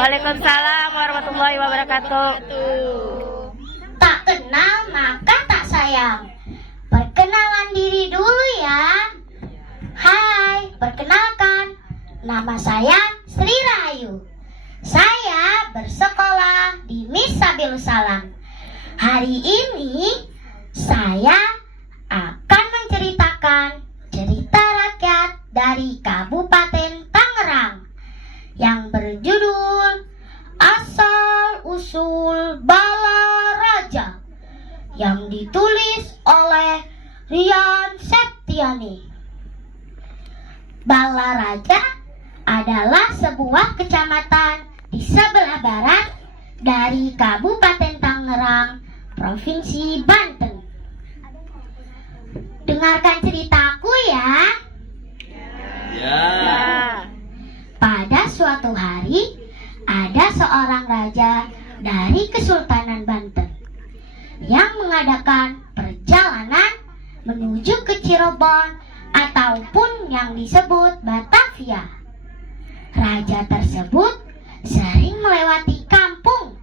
Waalaikumsalam warahmatullahi wabarakatuh. Tak kenal maka tak sayang. Perkenalan diri dulu ya. Hai, perkenalkan, nama saya Sri Rahayu. Saya bersekolah di Miss Sabilus Salam. Hari ini saya akan menceritakan cerita rakyat dari Kabupaten Tangerang yang berjudul Asal Usul Balaraja, yang ditulis oleh Rian Septiani. Balaraja adalah sebuah kecamatan di sebelah barat dari Kabupaten Tangerang, Provinsi Banten. Dengarkan ceritaku ya. Ya. Pada suatu hari, ada seorang raja dari Kesultanan Banten yang mengadakan perjalanan menuju ke Cirebon ataupun yang disebut Batavia. Raja tersebut sering melewati kampung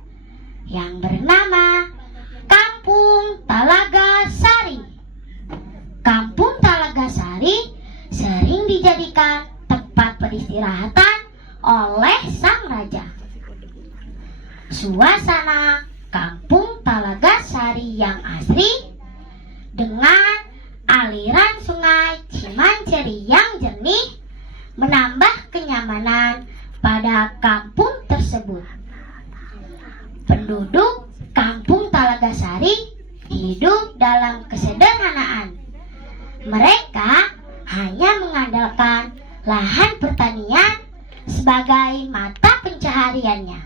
yang bernama Kampung Talaga Sari. Kampung Talaga Sari sering dijadikan tempat peristirahatan oleh sang raja. Suasana Kampung Talaga Sari yang asri dengan aliran sungai Cimanceri yang jernih menambah kenyamanan pada kampung tersebut. Penduduk Kampung Talaga Sari hidup dalam kesederhanaan. Mereka hanya mengandalkan lahan pertanian sebagai mata pencahariannya.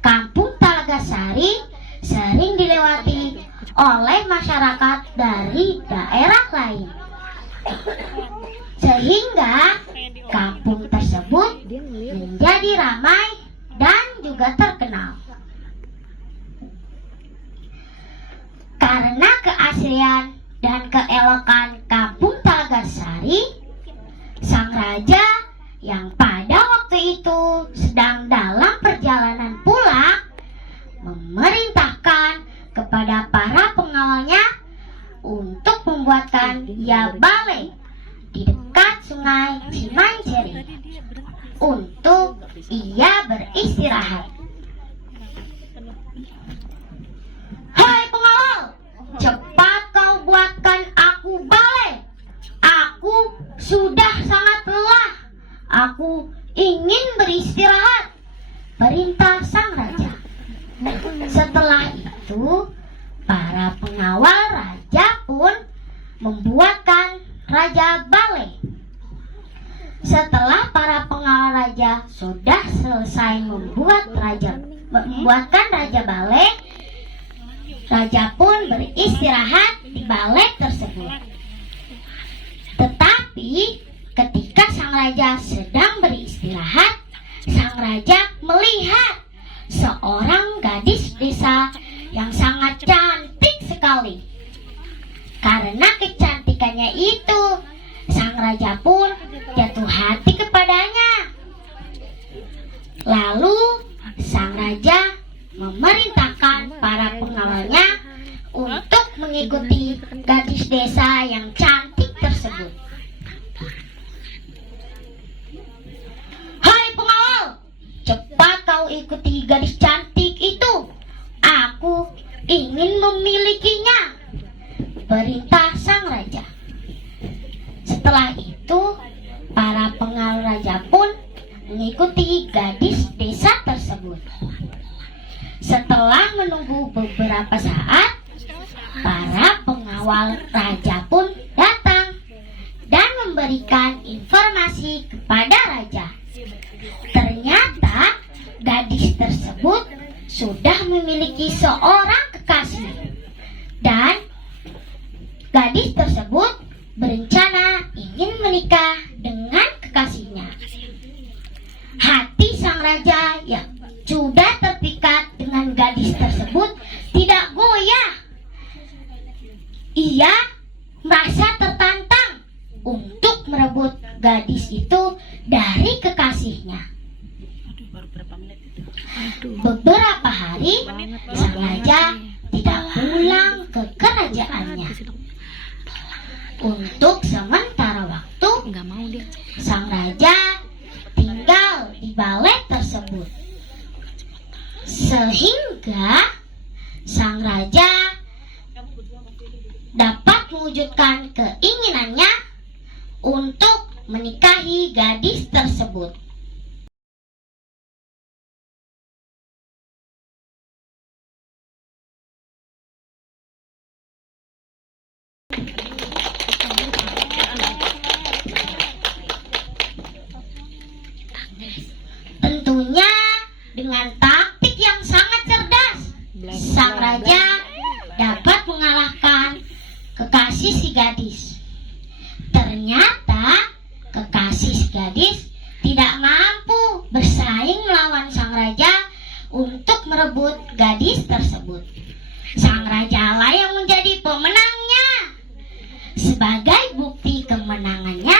Kampung Talaga Sari sering dilewati oleh masyarakat dari daerah lain, sehingga kampung tersebut menjadi ramai dan juga terkenal. Karena keaslian dan keelokan Kampung Talaga Sari, sang raja yang pada waktu itu sedang dalam perjalanan pulang memerintahkan kepada para pengawalnya untuk membuatkan balai di dekat sungai Cimanceri untuk ia beristirahat. Hai pengawal, cepat kau buatkan aku balai. Aku sudah sangat lelah. Aku ingin beristirahat, perintah sang raja. Setelah itu, para pengawal raja pun membuatkan raja balai. Setelah para pengawal raja sudah selesai membuatkan raja balai, raja pun beristirahat di balai tersebut. Tetapi ketika sang raja sedang beristirahat, sang raja melihat seorang gadis desa yang sangat cantik sekali. Karena kecantikannya itu, sang raja pun jatuh hati kepadanya. Lalu sang raja memerintahkan para pengawalnya untuk mengikuti gadis desa yang cantik tersebut. Hai pengawal, cepat kau ikuti gadis cantik itu. Aku ingin memilikinya, perintah sang raja. Setelah itu, para pengawal raja pun mengikuti gadis desa tersebut. Setelah menunggu beberapa saat, para pengawal raja pun datang dan memberikan informasi kepada raja. Ternyata gadis tersebut sudah memiliki seorang kekasih, dan gadis tersebut berencana ingin menikah dengan kekasihnya. Hati sang raja yang sudah terpikat dengan gadis tersebut tidak goyah. Ia merasa tertantang untuk merebut gadis itu dari kekasihnya. Sehingga sang raja dapat mewujudkan keinginannya untuk menikahi gadis tersebut. Tentunya dengan taktik yang sangat cerdas, sang raja dapat mengalahkan kekasih si gadis. Ternyata kekasih si gadis tidak mampu bersaing melawan sang raja untuk merebut gadis tersebut. Sang raja lah yang menjadi pemenangnya. Sebagai bukti kemenangannya,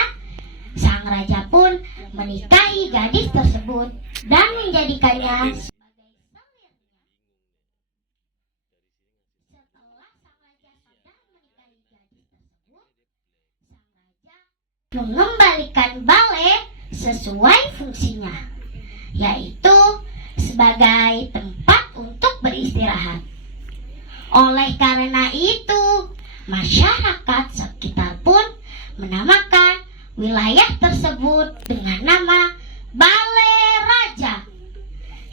sang raja pun menikahi gadis tersebut dan menjadikannya sebagai sewirnya. Setelah sang raja sudah menikahi gadis tersebut, sang raja mengembalikan balai sesuai fungsinya, yaitu sebagai tempat untuk beristirahat. Oleh karena itu, masyarakat sekitar pun menamakan wilayah tersebut dengan nama Balai Raja,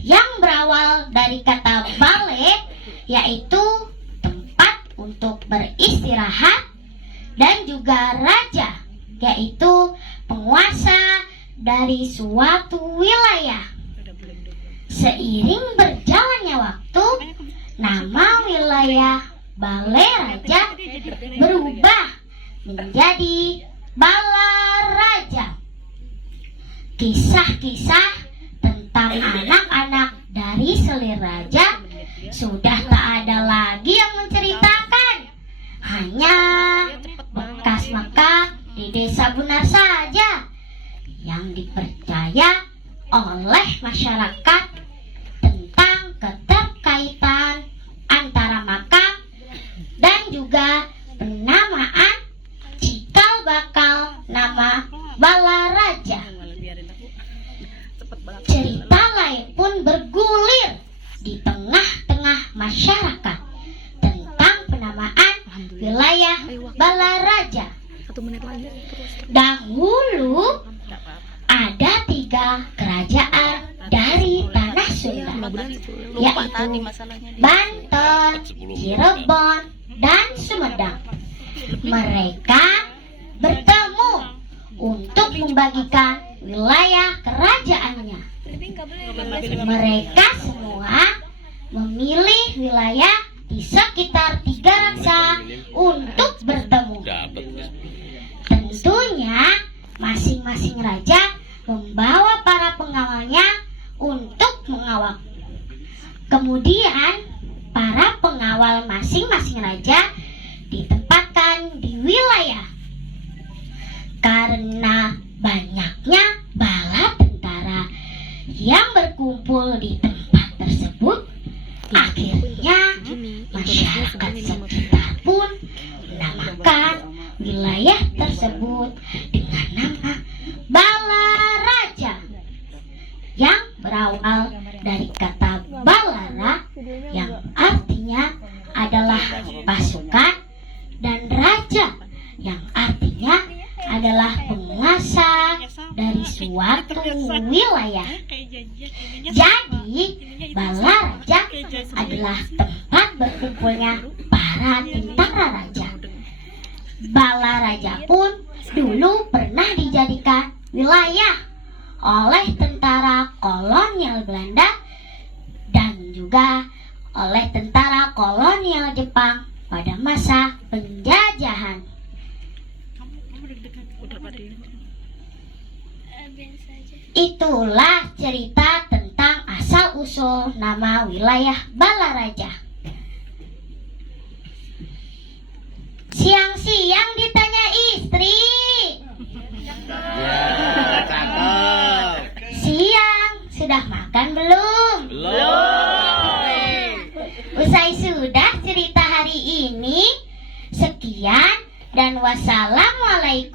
yang berawal dari kata balai, yaitu tempat untuk beristirahat, dan juga raja, yaitu penguasa dari suatu wilayah. Seiring berjalannya waktu, nama wilayah Balai Raja berubah menjadi Balaraja. Kisah-kisah tentang anak-anak dari selir raja sudah tak ada lagi yang menceritakan. Hanya bekas makam di desa Bunar saja yang dipercaya oleh masyarakat tentang keterkaitan antara makam dan juga penamaan cikal bakal nama Balaraja. Cerita lain pun bergulir di tengah-tengah masyarakat tentang penamaan wilayah Balaraja. Dahulu ada 3 kerajaan dari tanah Sunda, yaitu Banten, Cirebon, dan Sumedang. Mereka bertemu untuk membagikan wilayah kerajaannya. Mereka semua memilih wilayah di sekitar 3 raksa untuk bertemu. Tentunya masing-masing raja membawa para pengawalnya untuk mengawal. Kemudian para pengawal masing-masing raja ditempatkan di wilayah. Karena banyaknya bala tentara yang berkumpul di tempat tersebut, akhirnya masyarakat sekitar pun menamakan wilayah tersebut dengan nama Balaraja, yang berawal dari kata balara yang artinya adalah pasukan, dan raja yang artinya adalah penguasa dari suatu wilayah. Jadi Balaraja adalah tempat berkumpulnya para tentara raja. Balaraja pun dulu pernah dijadikan wilayah oleh tentara kolonial Belanda dan juga oleh tentara kolonial Jepang pada masa penjajahan. Itulah cerita tentang asal-usul nama wilayah Balaraja. Siang-siang ditanya istri. Ya, cakep. Siang, sudah makan belum? Belum. Usai sudah cerita hari ini. Sekian dan wassalamualaikum.